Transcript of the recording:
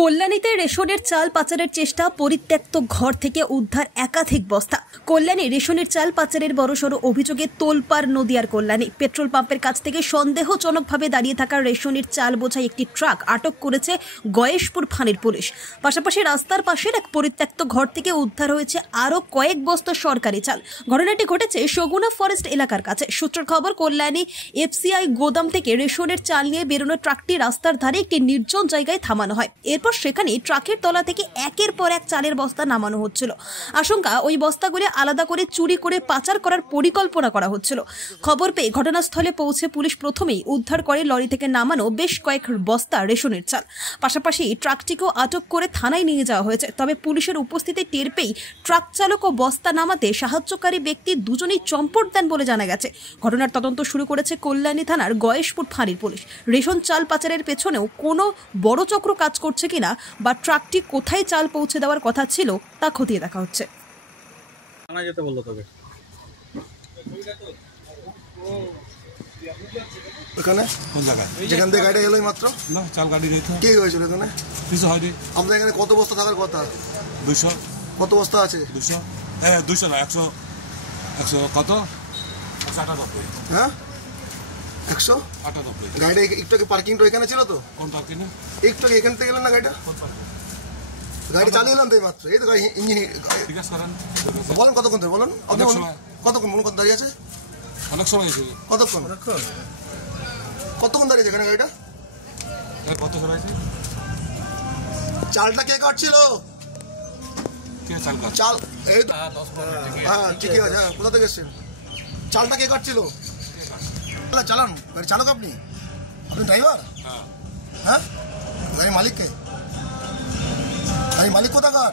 কল্যাণীতে রেশনের চাল পাচারের চেষ্টা, পরিত্যক্ত ঘর থেকে উদ্ধার একাধিক বস্তা। কল্যাণী রেশনের চাল পাচারের বড়সড় অভিযোগে তোলপাড় নদিয়ার কল্যাণী। পেট্রোল পাম্পের কাছ থেকে সন্দেহজনকভাবে দাঁড়িয়ে থাকা রেশনের চাল বোঝাই একটি ট্রাক আটক করেছে গয়েশপুর ফাঁড়ির পুলিশ। পাশাপাশি রাস্তার পাশের এক পরিত্যক্ত ঘর থেকে উদ্ধার হয়েছে আরও কয়েক বস্তা সরকারি চাল। ঘটনাটি ঘটেছে সগুনা ফরেস্ট এলাকার কাছে। সূত্রের খবর, কল্যাণী এফসিআই গোদাম থেকে রেশনের চাল নিয়ে বেরোনো ট্রাকটি রাস্তার ধারে একটি নির্জন জায়গায় থামানো হয়। এরপর সেখানে ট্রাকের তলা থেকে একের পর এক চালের বস্তা নামানো হচ্ছিল। আশঙ্কা, ওই বস্তাগুলি আলাদা করে চুরি করে পাচার করার পরিকল্পনা করা হচ্ছিল। খবর পেয়ে ঘটনাস্থলে পৌঁছে পুলিশ প্রথমেই উদ্ধার করে লরি থেকে নামানো বেশ কয়েক বস্তা রেশনের চাল। পাশাপাশি ট্রাকটিকেও আটক করে থানায় নিয়ে যাওয়া হয়েছে। তবে পুলিশের উপস্থিতি টের পেয়ে ট্রাক চালক ও বস্তা নামাতে সাহায্যকারী ব্যক্তি দুজনেই চম্পট দেন বলে জানা গেছে। ঘটনার তদন্ত শুরু করেছে কল্যাণী থানার গয়েশপুর ফাঁড়ির পুলিশ। রেশন চাল পাচারের পেছনেও কোনো বড় চক্র কাজ করছে কিনা বা ট্রাকটি কোথায় চাল পৌঁছে দেওয়ার কথা ছিল তা খতিয়ে দেখা হচ্ছে। যেতে বললো তবে ওখানে কোন জায়গায় যেখান থেকে গাড়ি এলোই মাত্র না চাল গাড়ি দিত কি হয়েছিল এখানে? কিছু হয়নি। আপনার এখানে কত বস্তা থাকার কথা? 200। কত বস্তা আছে? 200। হ্যাঁ 200 না 100 কত 198। হ্যাঁ 198। গাড়িটা একটু আগে পার্কিংটা এখানে ছিল তো? কোন পার্কিং? একটু আগে এখান থেকে গেলেন না গাড়িটা? গাড়ি চালিয়ে এলাম তো এই মাত্র। এই তো গাড়ি ইঞ্জিন। ঠিক আছে করেন বলেন কতক্ষণ ধরে বলুন। কতক্ষণ মনে কত দাঁড়িয়ে আছে? অনেক সময় হয়েছে। কতক্ষণ দাঁড়িয়েছে এখানে গাড়িটা? কত সময় হয়েছে? চালটা কে কাটছিল? কে চাল কাট? চাল এই তো হ্যাঁ ঠিকই আছে। হ্যাঁ কোথা থেকে এসছেন? চালটা কে কাটছিল? চালান গাড়ি চালক আপনি? আপনি ড্রাইভার? হ্যাঁ। গাড়ির মালিক কে? গাড়ির মালিক কোথাকার?